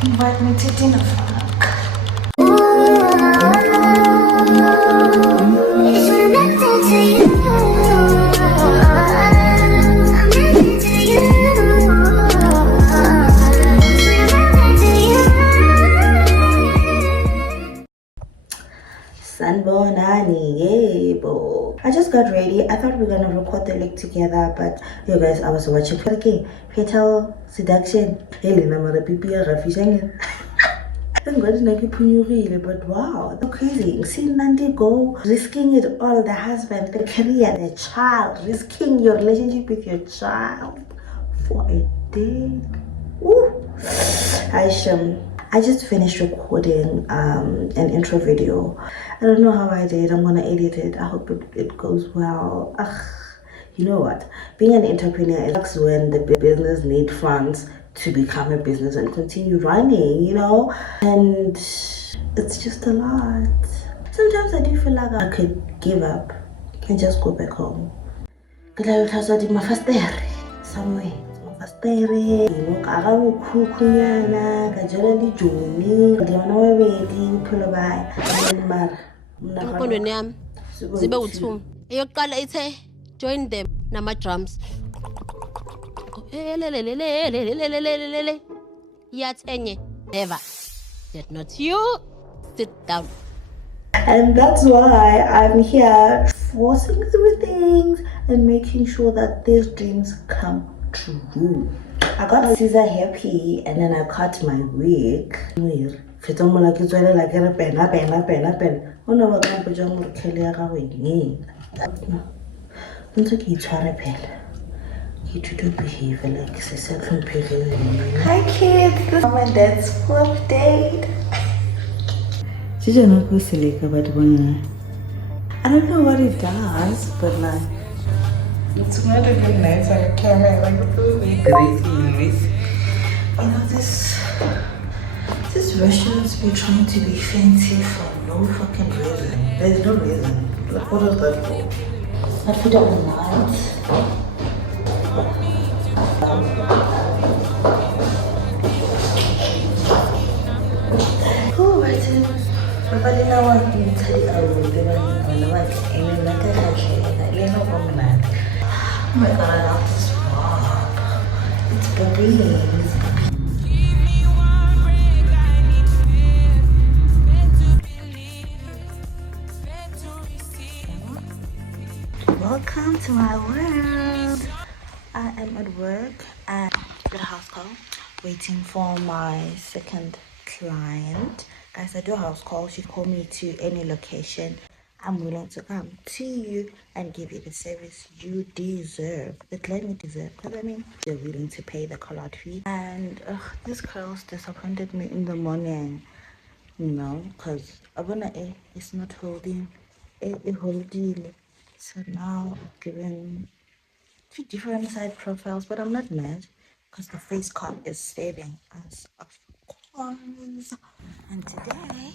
Invite me to dinner, fuck. Sanbonani, yebo. I just got ready. I thought we were gonna record the look together, but you guys, I was watching okay, fatal seduction. But wow, so crazy. Seeing Nandi go, risking it all, the husband, the career, the child, risking your relationship with your child for a date. Ooh. I just finished recording an intro video. I don't know how I did. I'm gonna edit it. I hope it goes well. Ugh. You know what? Being an entrepreneur, it sucks when the business need funds to become a business and continue running, you know? And it's just a lot. Sometimes I do feel like I could give up and just go back home. Because I would have to do my first day somewhere. Join them nama drums yet never did not you sit down. And that's why I'm here forcing through things and making sure that these dreams come true. I got Caesar happy and then I cut my wig. Hi kids, this is mom and dad's 4th date. I don't know what it does, but like it's not even nice on camera, like it's really great. You know, these Russians be trying to be fancy for no fucking reason. There's no reason. Like, what is that for? I put it on lights. Oh, I did. But I want to tell you, I will be running on the lights. And then like I said, oh my god, I love this vlog. It's babies. Welcome to my world. I am at work at the house call, waiting for my second client. Guys, I do a house call. She called me to any location. I'm willing to come to you and give you the service you deserve. The client you deserve. Because I mean, they're willing to pay the call-out fee. And this girl's disappointed me in the morning. You know, because Abona is not holding. Holding. So now I've given 2 different side profiles, but I'm not mad because the face card is saving us, of course. And today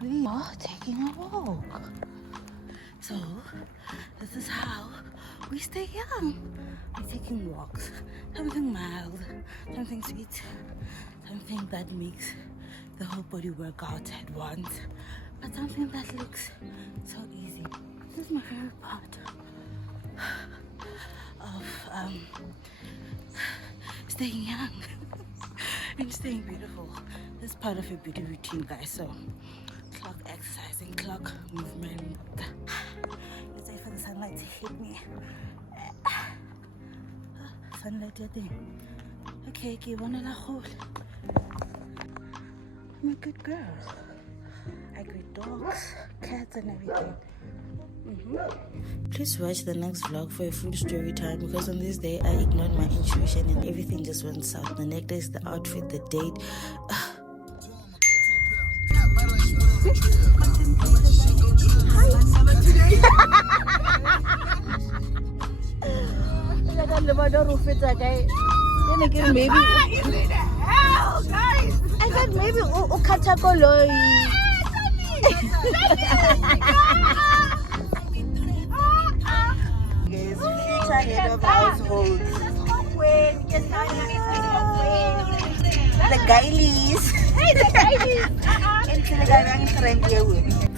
we are taking a walk. So this is how we stay young. We're taking walks. Something mild, something sweet, something that makes the whole body work out at once, but something that looks so easy. This is my favorite part of staying young and staying beautiful. This is part of a beauty routine, guys. So clock exercising, clock movement. Let's wait for the sunlight to hit me. Sunlight, I think. Okay, I'm a good girl. I greet dogs, cats, and everything. Please watch the next vlog for a full story time, because on this day I ignored my intuition and everything just went south. The necklace, the outfit, the date. Maybe I said maybe Ukatakolo. Future head of household. The guilies. Hey, the guilies.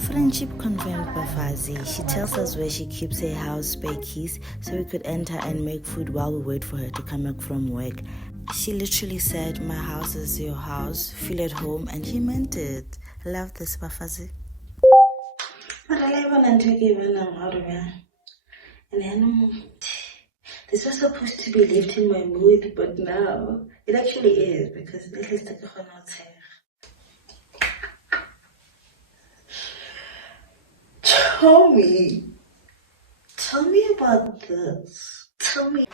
Friendship confirmed by Fazi. She tells us where she keeps her house spare keys so we could enter and make food while we wait for her to come back from work. She literally said, "My house is your house, feel at home," and she meant it. Love this, Bafazi. But I live on and take even out of here. And then this was supposed to be lifting my mood, but now it actually is because at least I can not say. Tell me about this. Tell me.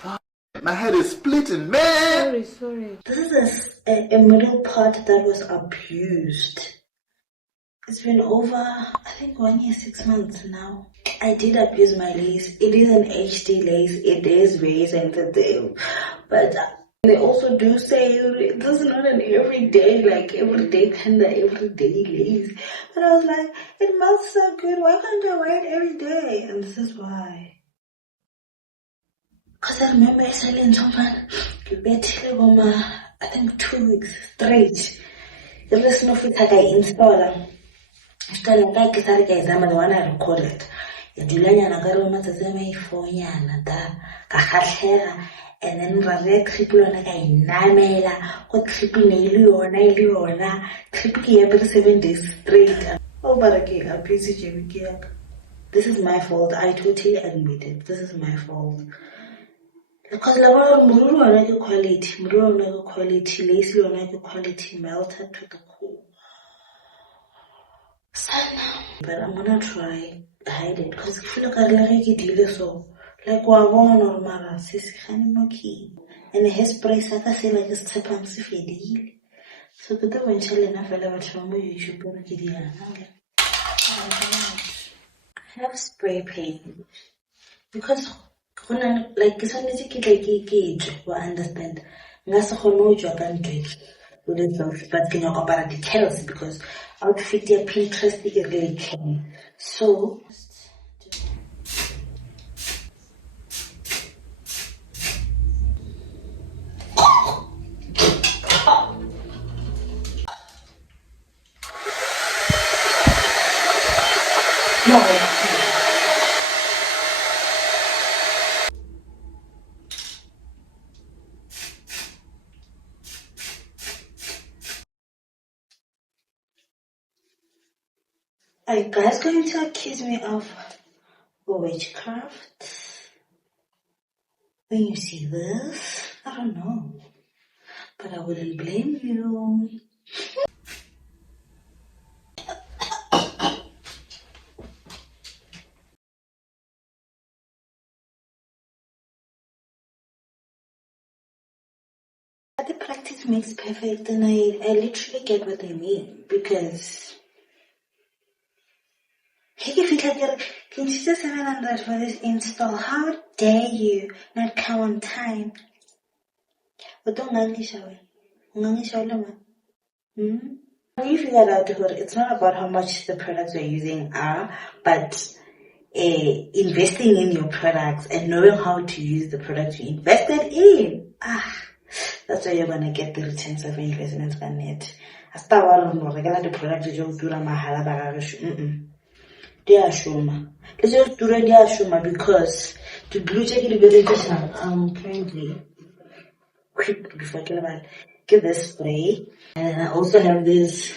My head is splitting, man. Sorry. This is a middle part that was abused. It's been over, I think, 1 year, 6 months now. I did abuse my lace. It is an HD lace. It is very sensitive. But they also do say this is not an everyday kind of everyday lace. But I was like, it melts so good. Why can't I wear it every day? And this is why. Because I remember selling someone, I think 2 weeks straight. The rest of it I install. The one I recorded. And then rare triple on a namela, what triple nail, triple every 7 days straight. Oh, but again, I'm busy, Jimmy. This is my fault. I totally admit it. This is my fault. Because the quality, lacy quality melted to the core. But I'm gonna try hide it because if you look at it, so like or mara, and his price I say like a step on Sifidi. So the eventually enough you should put it have spray paint because like it's only to understand. But can you compare details because outfit your Pinterest is really can. So are you guys going to accuse me of witchcraft? When you see this, I don't know. But I wouldn't blame you. But the practice makes perfect and I literally get what they mean because if you can you just 700 for this install? How dare you not come on time? But don't we figured out it's not about how much the products we're using are, but investing in your products and knowing how to use the products you invested in. That's why you're gonna get the returns of your investments on it. Hasta ahora no regala the product yo dura mahala bagaga. They are shuma. Let's just do they are shuma because to blue check it very currently quick before I get this spray. And I also have this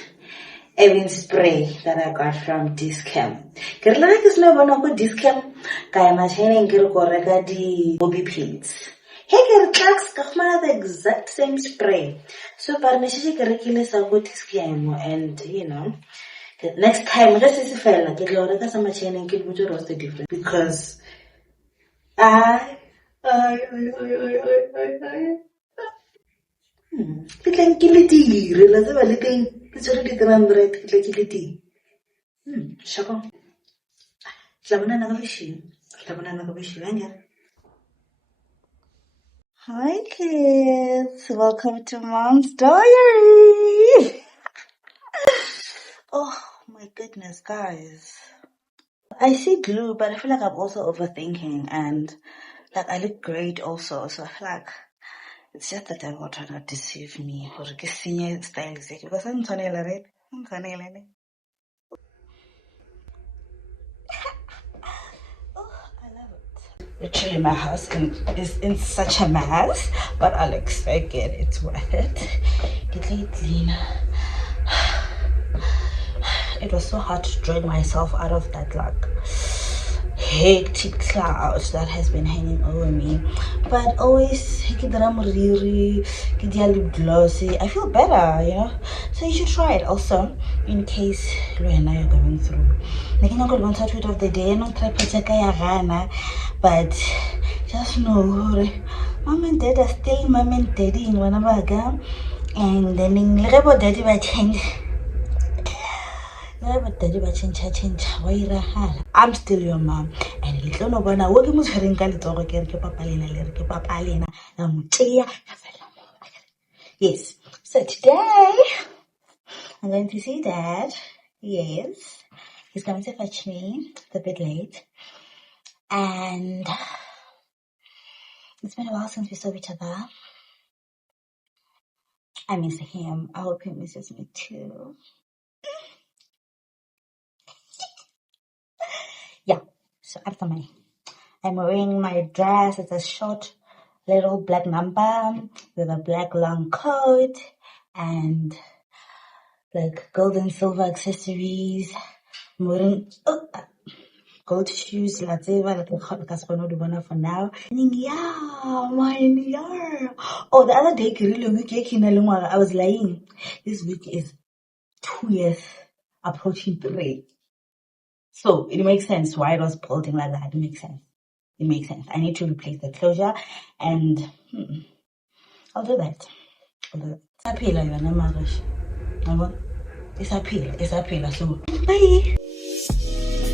Evin spray that I got from Discam. Kerala is no one of Discam. Kaya machine kero koreka di bobby pins. Hey, get tracks the exact same spray. So parmeshi kerekile sabo Discam and the next time just is fella get loreka some machine and get mucho roast different because I Kitlang kiliti, relaza baliting, kitsorili 300, kitlang kiliti. Shako. Labana nagabishi, anga. Hi kids, welcome to Mom's Diary. Oh my goodness, guys. I see glue, but I feel like I'm also overthinking and like I look great also, so I feel like It's just that they will try to deceive me. Or senior style because I'm Tonella, right? I'm Tonella. Oh, I love it. Literally, my house is in such a mess, but Alex, I get it. It's worth it. Get it clean. It was so hard to drag myself out of that hectic cloud that has been hanging over me, but always keep the lip glossy. I feel better, so you should try it also in case you and I are going through like I'm not going to tweet of the day, not try to but just know mom and dad are still mom and daddy in one of our gum, and then in little daddy by change. I'm still your mom, and little no one working with her in yes. So today I'm going to see Dad. Yes, he's coming to fetch me. It's a bit late, and it's been a while since we saw each other. I miss him. I hope he misses me too. Yeah. So after me, I'm wearing my dress. It's a short little black number with a black long coat and like gold and silver accessories. I'm wearing gold shoes, like for now. Yeah, mine, yeah. Oh, the other day, I was lying. This week is 2 years approaching 3. So it makes sense why it was building like that. It makes sense. I need to replace the closure, and I'll do that. Isaphila yona marash. Yabo? Isaphila. So bye.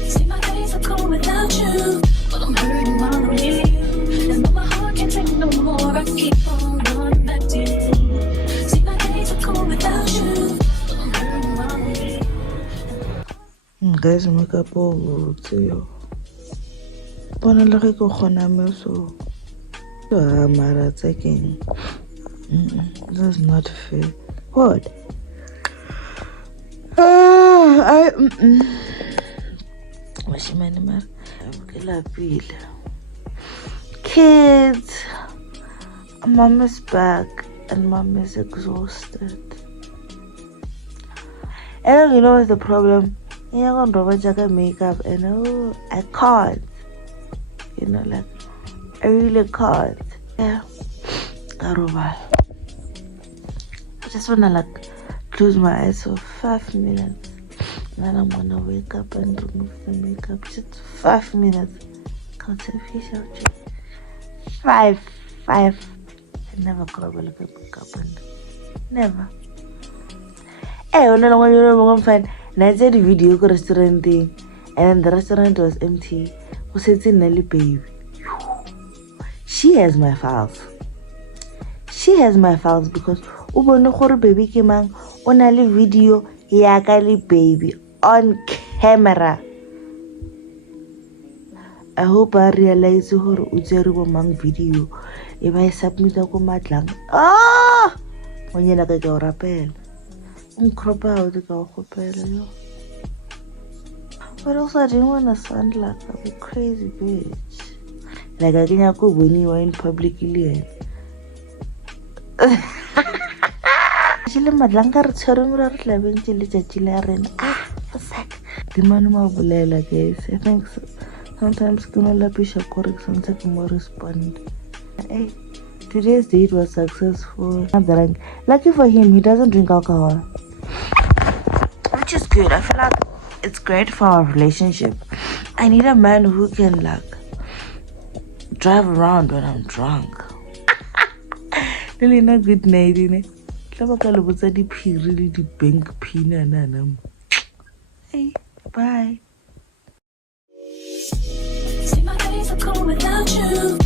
See my days are cold without you, but I'm hurting while I'm near you. And though my heart can't take no more, I keep on running back to you. See my days are cold without you, but I'm hurting while I'm near you. Guys, make up all too. Bona le ge go gona meso. Mara taking. That's not fair. What? Kids, mom is back and mom is exhausted. And you know what's the problem? I'm going to makeup and I can't. I really can't. Yeah. I just wanna close my eyes for 5 minutes. And then I'm gonna wake up and remove the makeup. Just 5 minutes. Can't say facial check. 5. I never grab a look at makeup and never. Hey, when I'm fine. And I said the video go restaurant thing, and the restaurant was empty. Was it in Nelly baby? She has my files. Because ubone baby came on a video yakali baby on camera. I hope I realize her utseri mang video. If I submit a matlang. When you like a rapel. Crop out the yo. But also I didn't want to sound like a crazy bitch. Like I think I could when you were in publicly. Chile madlanga re tshwere mo re tlabeng tshile tšatši la rena the man ma bolela guys. I think sometimes ke no lapisha correct sometimes more respond. Hey, today's date was successful. Lucky for him, he doesn't drink alcohol, which is good. I feel like it's great for our relationship. I need a man who can drive around when I'm drunk. Really not good night, innit? Hey, bye. See my days are cold without you.